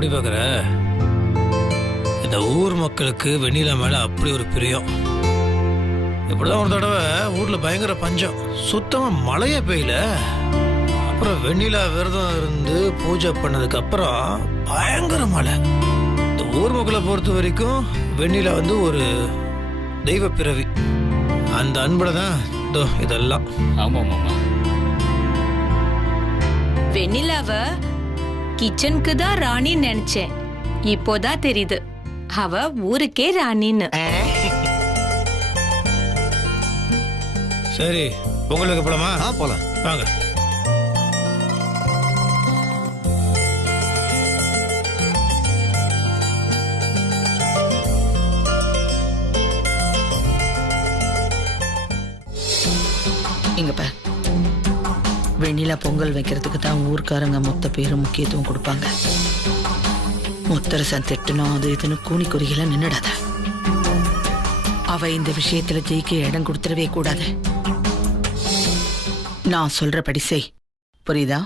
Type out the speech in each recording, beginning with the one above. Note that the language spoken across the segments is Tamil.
அப்படி பார்க்குற? இந்த ஊர் மக்களுக்கு வெண்ணிலா மேலே அப்படி ஒரு பிரியம். இப்படிதான் ஒரு தடவை ஊரில் பயங்கர பஞ்சம், சுத்தமாக மழையே பெய்யல. அப்புறம் வெண்ணிலா விரதம் இருந்து பூஜை பண்ணதுக்கு அப்புறம் பயங்கர மழை. இந்த ஊர் மக்களை பொறுத்த வரைக்கும் வெண்ணிலா வந்து ஒரு தெய்வ பிறவி. அந்த அன்புல தான் இதெல்லாம். ஆமா மாமா. வெண்ணிலாவ கிச்சனுக்கு தான் ராணி நினைச்சேன், இப்போதான் தெரியுது அவ ஊருக்கே ராணின்னு. சரி, உங்களுக்கு போலாமா? போலாம் வாங்க. இங்க பார், வெண்ணிலா பொங்கல் வைக்கிறதுக்கு தான் ஊர்க்காரங்க மொத்த பேரும் முக்கியத்துவம் கொடுப்பாங்க. முத்தரசன் திட்டணும் அது இதுன்னு கூனி குறிகள நின்னுடாத. அவ இந்த விஷயத்துல ஜெயிக்க இடம் கொடுத்துடவே கூடாது. நான் சொல்றபடி செய், புரியுதா?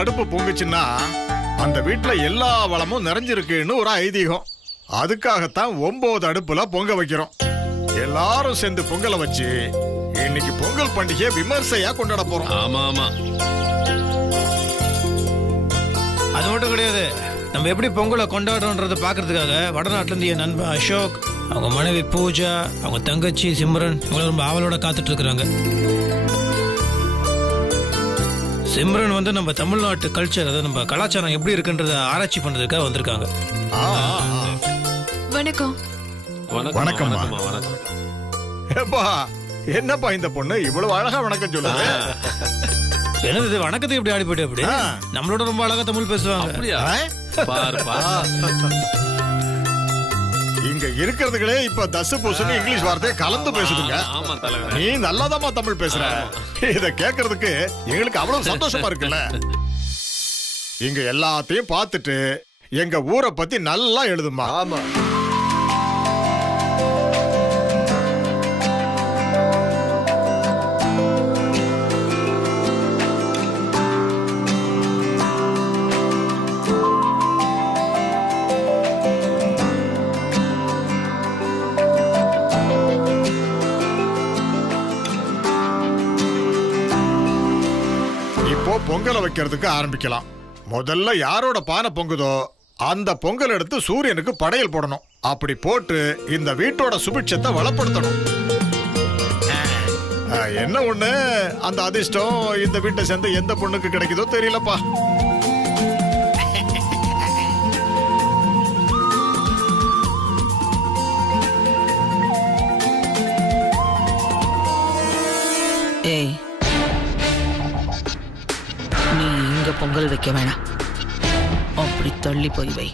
அடுப்பு பொங்குச்சுன்னா அந்த வீட்டுல எல்லா வளமும் நிறைஞ்சிருக்குன்னு ஒரு ஐதீகம். அதுக்காகத்தான் 9 அடுப்புல பொங்க வைக்கிறோம். எல்லாரும் சேர்ந்து பொங்கலை வச்சு இன்னைக்கு பொங்கல் பண்டிகையை விமர்சையா கொண்டாட போறோம். ஆமா ஆமா. அது மட்டும் கிடையாது, நம்ம எப்படி பொங்கலை கொண்டாடுறோன்றதை பார்க்கறதுக்காக வடநாட்டுல இருந்து என் நண்பன் அசோக், அவங்க மனைவி பூஜா, அவங்க தங்கச்சி சிம்ரன் இவங்க ரொம்ப ஆவலோட காத்துட்டு இருக்கிறாங்க. சிம்ரன் வந்து நம்ம தமிழ்நாட்டு கல்ச்சர், அதாவது நம்ம கலாச்சாரம் எப்படி இருக்குன்றத ஆராய்ச்சி பண்றதுக்காக வந்திருக்காங்க. வணக்கம். வணக்கம். என்னப்பா இந்த பொண்ணு இவ்வளவு அழகா வணக்கம் சொல்லுது? என்னது வணக்கத்தை எப்படி ஆடி போயிட்டு? அப்படி நம்மளோட ரொம்ப அழகா தமிழ் பேசுவாங்க. இங்க இருக்கிறதுகளே இப்ப தசு பூசுன்னு இங்கிலீஷ் வார்த்தையை கலந்து பேசுதுங்க. நீ நல்லாதாமா தமிழ் பேசுற. இத கேக்குறதுக்கு எங்களுக்கு அவ்வளவு சந்தோஷமா இருக்குல்ல. இங்க எல்லாத்தையும் பார்த்துட்டு எங்க ஊரை பத்தி நல்லா எழுதுமா. ஆமா. பொங்கலை வைக்கிறதுக்கு ஆரம்பிக்கலாம். முதல்ல யாரோட பானை பொங்குதோ அந்த பொங்கல் எடுத்து சூரியனுக்கு படையல் போடணும். அப்படி போட்டு இந்த வீட்டோட சுபிட்சத்தை வளப்படுத்தணும். என்ன ஒண்ணு, அந்த அதிர்ஷ்டம் இந்த வீட்டை சேர்ந்த எந்த பொண்ணுக்கு கிடைக்குதோ தெரியலப்பா. ஏய், நீ இங்க பொங்கல் வைக்க வேணாம், அப்படி தள்ளி போய் வை.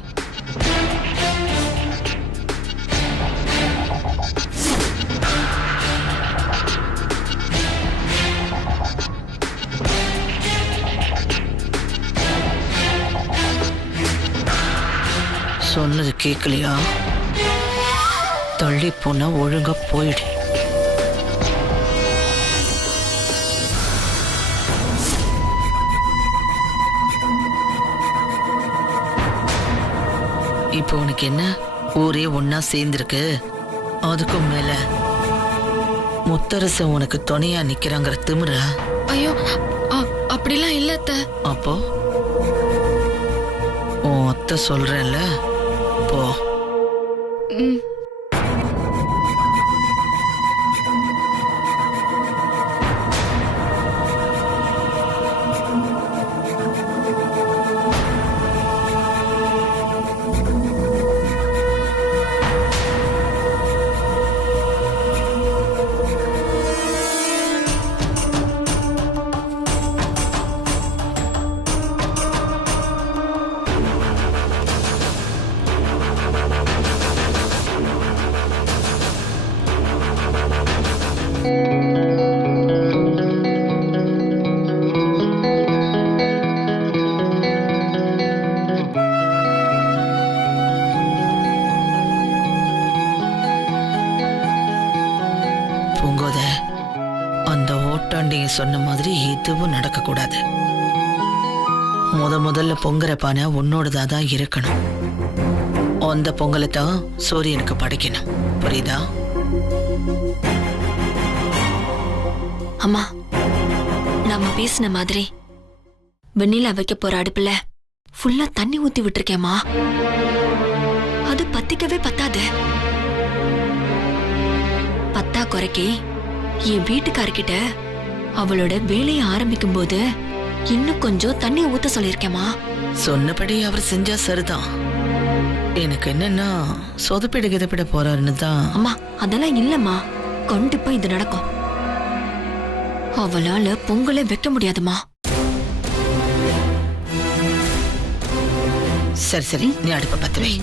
சொன்னது கேட்கலையா? தள்ளி போனா ஒழுங்கா போயிடு. இப்போ உனக்கு என்ன, ஊரே ஒன்னா சேர்ந்திருக்கு. அதுக்கும் மேல முத்தரசன் உனக்கு துணையா நிக்கிறாங்கிற திமிரா? ஐயோ, அப்படிலாம் இல்ல அத்தை. அப்போ உன் அத்தை சொல்றேன்ல, போ. பாண்டியன் சொன்ன மாதிரி எதுவும் நடக்க கூடாது. முதல்ல பொங்குற பானை உன்னோடதான் இருக்கணும். அந்த பொங்கலை தான் சூரியனுக்கு படைக்கணும். புரியுதா? அம்மா, நாம பேசின மாதிரி வெண்ணிலா வைக்க போற அடுப்புல ஃபுல்லா தண்ணி ஊத்தி விட்டுருக்கேம்மா. அது பத்திக்கவே பத்தாது. பத்தா குறைக்கி என் வீட்டுக்காரர்கிட்ட அவளோட வேலையை ஆரம்பிக்கும் போது இன்னும் கொஞ்சம் தண்ணி ஊத்த சொல்லிருக்கேம்மா. சொன்னபடி அவர் செஞ்சா சரிதான். எனக்கு என்னன்னா சொதப்பிட கிதப்பிட போறாருன்னு தான். அம்மா, அதெல்லாம் இல்லம்மா, கண்டிப்பா இது நடக்கும். அவளால பொங்கலை வைக்க முடியாதுமா. சரி நீ அடுப்ப பத்து வை.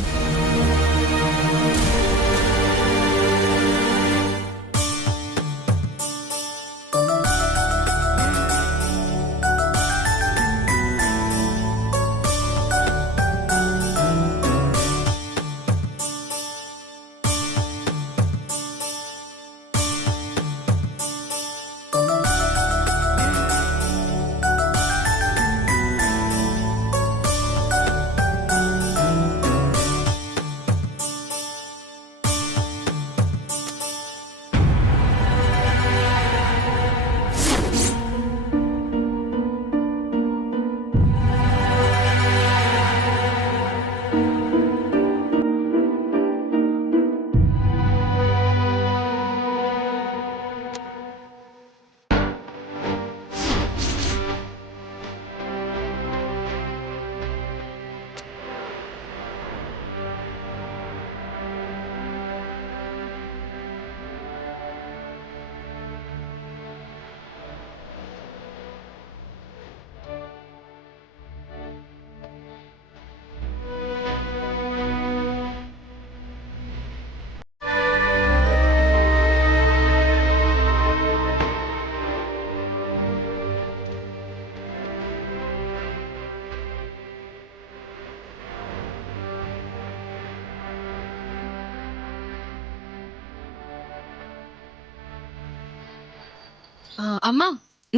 அம்மா,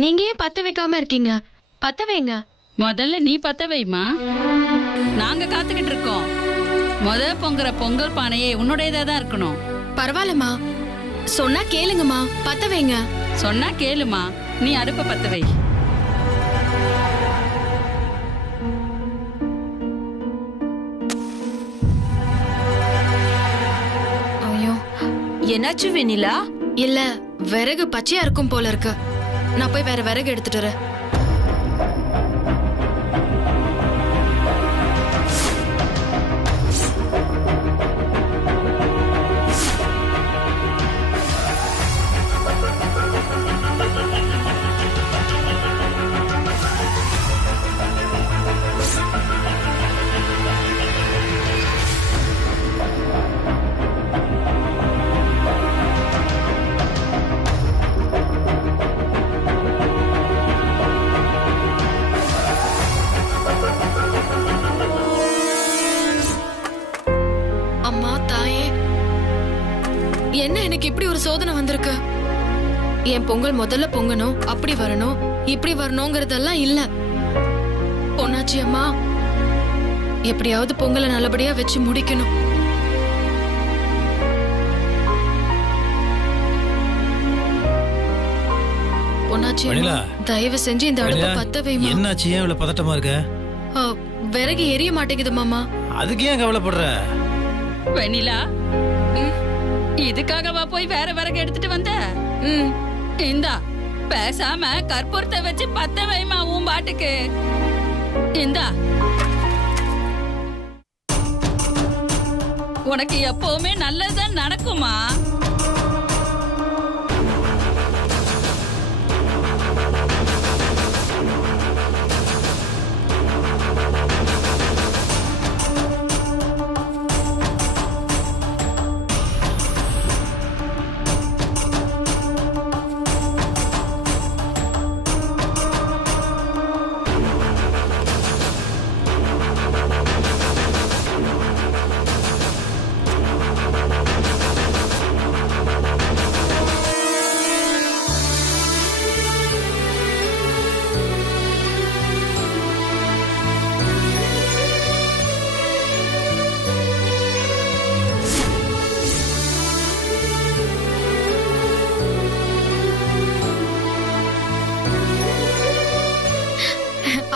நீங்க ஏன் பத்த வைக்காம இருக்கீங்க? பத்த வைங்க. முதல்ல நீ பத்த வைமா. நாங்க காத்துக்கிட்டு இருக்கோம். பொங்குற பொங்கல் பானையே உன்னுடையதா தான் இருக்கணும். பரவாயில்லம்மா, சொன்னா கேளுங்கம்மா, பத்த வைங்க. சொன்னா கேளுமா, நீ அடுப்ப பத்த வை. ஐயோ, என்னாச்சு வெண்ணிலா? இல்ல, விறகு பச்சையா இருக்கும் போல இருக்கு. நான் போய் வேற விறகு எடுத்துட்டு வரேன். என்ன எனக்கு இப்படி ஒரு சோதனை வந்திருக்கு? என் பொங்கல் முதல்ல பொங்கணும், அப்படி வரணும், இப்படி வரணுங்கிறதெல்லாம் இல்ல. பொன்னாச்சி அம்மா, எப்படியாவது பொங்கலை நல்லபடியா வச்சு முடிக்கணும். பொன்னாச்சி அம்மா, தயவு செஞ்சு இந்த அடுப்பை பத்த வைமா. என்னாச்சு? ஏன் இவ்வளவு பதட்டமா இருக்க? விறகு எரிய மாட்டேங்குது மாமா. அதுக்கு ஏன் கவலைப்படுற? வெண்ணிலா, இதுக்காகவா போய் வேற விறகு எடுத்துட்டு வந்த? இந்தா, பேசாம கற்பூரத்தை வச்சு பத்த வைமா உன் பாட்டுக்கு. இந்தா, உனக்கு எப்பவுமே நல்லதுதான் நடக்குமா?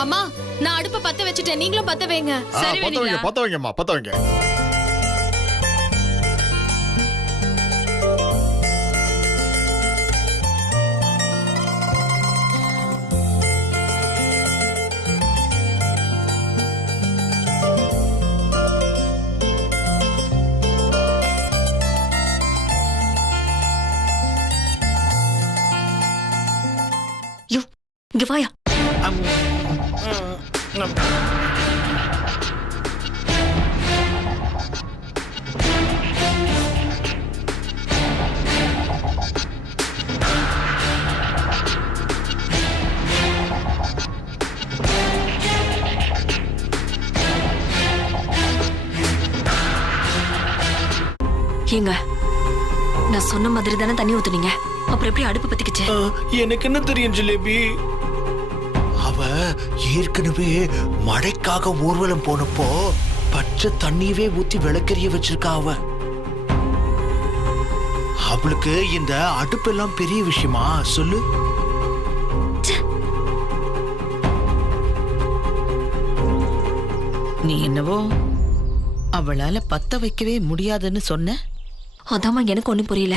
அம்மா நான் அடுப்ப பத்த வச்சுட்டேன், நீங்களும் பத்த வைங்க. சரி பத்த வைங்க வெண்ணிலா. பத்த வைங்கம்மா பத்த வைங்க. யோ இங்க வாயா. ஏங்க நான் சொன்ன மாதிரி தானே தண்ணி ஊத்துனீங்க, அப்புறம் எப்படி அடுப்பு பத்திக்கிச்சு? எனக்கு என்ன தெரியும் ஜிலேபி? அவ ஏற்கனவே மழைக்காக ஊர்வலம் போனப்போ பச்சை தண்ணியவே ஊத்தி விளக்கெரிய வச்சிருக்கா. அவளுக்கு இந்த அடுப்பெல்லாம் பெரிய விஷயமா சொல்லு? நீ என்னவோ அவளால பத்த வைக்கவே முடியாதுன்னு சொன்ன. அதாம்மா எனக்கு ஒண்ணும் புரியல.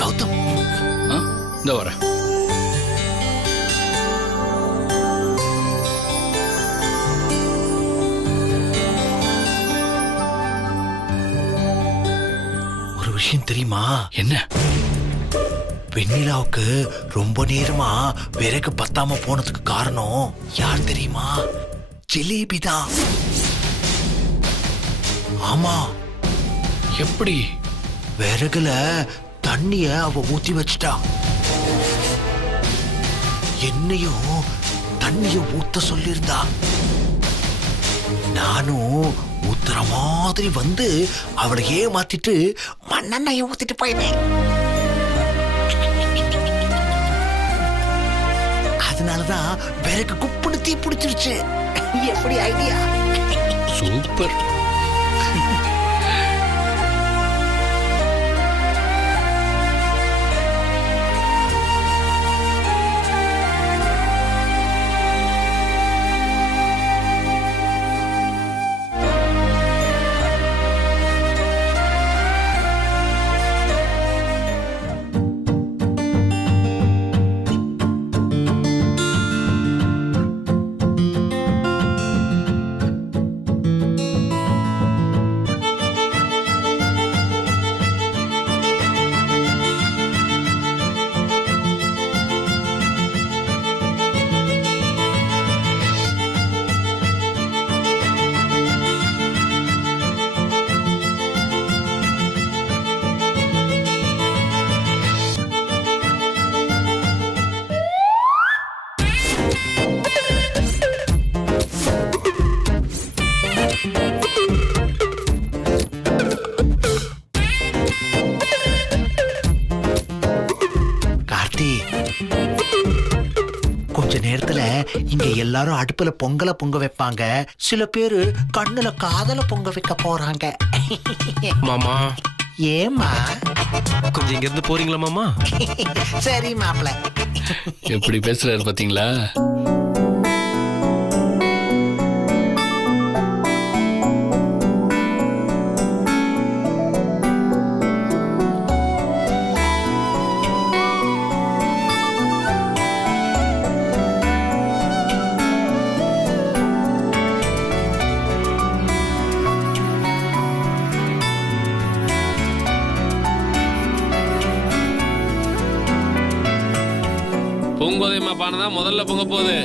கௌதம் இந்த வர ஒரு விஷயம் தெரியுமா? என்ன? வெண்ணிலாவுக்கு ரொம்ப நேரமா விறகு பத்தாம போனதுக்கு காரணம் யார் தெரியுமா? ஜிலேபி தான். ஆமா, எப்படி? விறகுல தண்ணிய அவ ஊத்தி வச்சிட்டா. என்னையும் தண்ணிய ஊத்த சொல்லியிருந்தா. நானும் ஊத்துற மாதிரி வந்து அவளை ஏமாத்திட்டு மண்ணெண்ணெய ஊத்திட்டு போயிட்டேன். அதனாலதான் விறகு குப்புன்னு தீ பிடிச்சிருச்சு. எப்படி ஐடியா? சூப்பர். கொஞ்ச நேரத்துல இங்க எல்லாரும் அடுப்புல பொங்கல பொங்க வைப்பாங்க. சில பேரு கண்ணுல காதல பொங்க வைக்க போறாங்க. மாமா ஏமா கொஞ்சம் இங்க இருந்து போறீங்களா மாமா? சரி மாப்பிள்ள. எப்படி பேசுறாரு பாத்தீங்களா? பொங்கோதையம்மா பானைதான் முதல்ல பொங்க போகுது.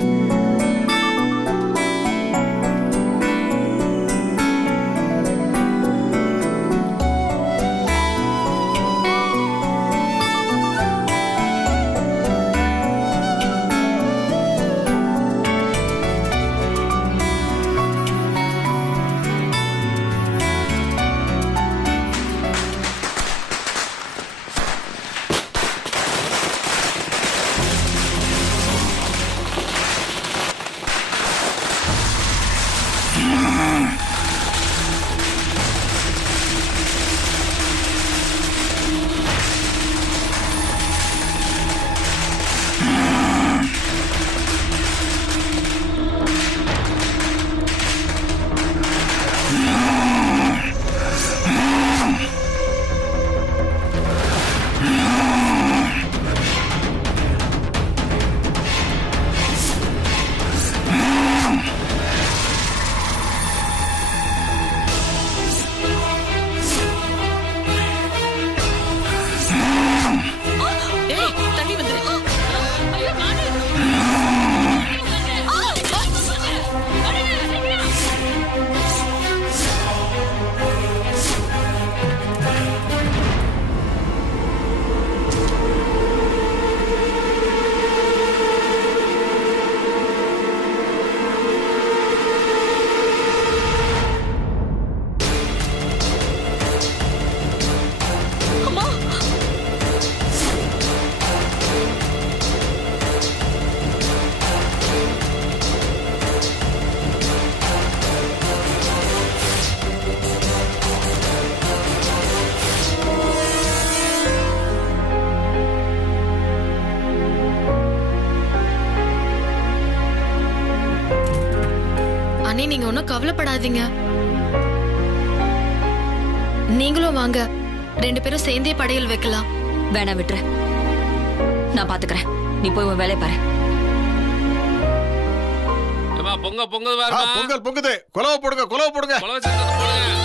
மாமி நீங்க ஒன்னும் கவலைப்படாதீங்க. நீங்களும் வாங்க, 2 பேரும் சேர்ந்தே படையல் வைக்கலாம். வேணாம் விட்டுரு, நான் பாத்துக்கிறேன். நீ போய் உன் வேலையை பாரு. ஏமா பொங்கல் பொங்கல் பொங்குது. குலவை போடுங்க, குலவை போடுங்க. போடுங்க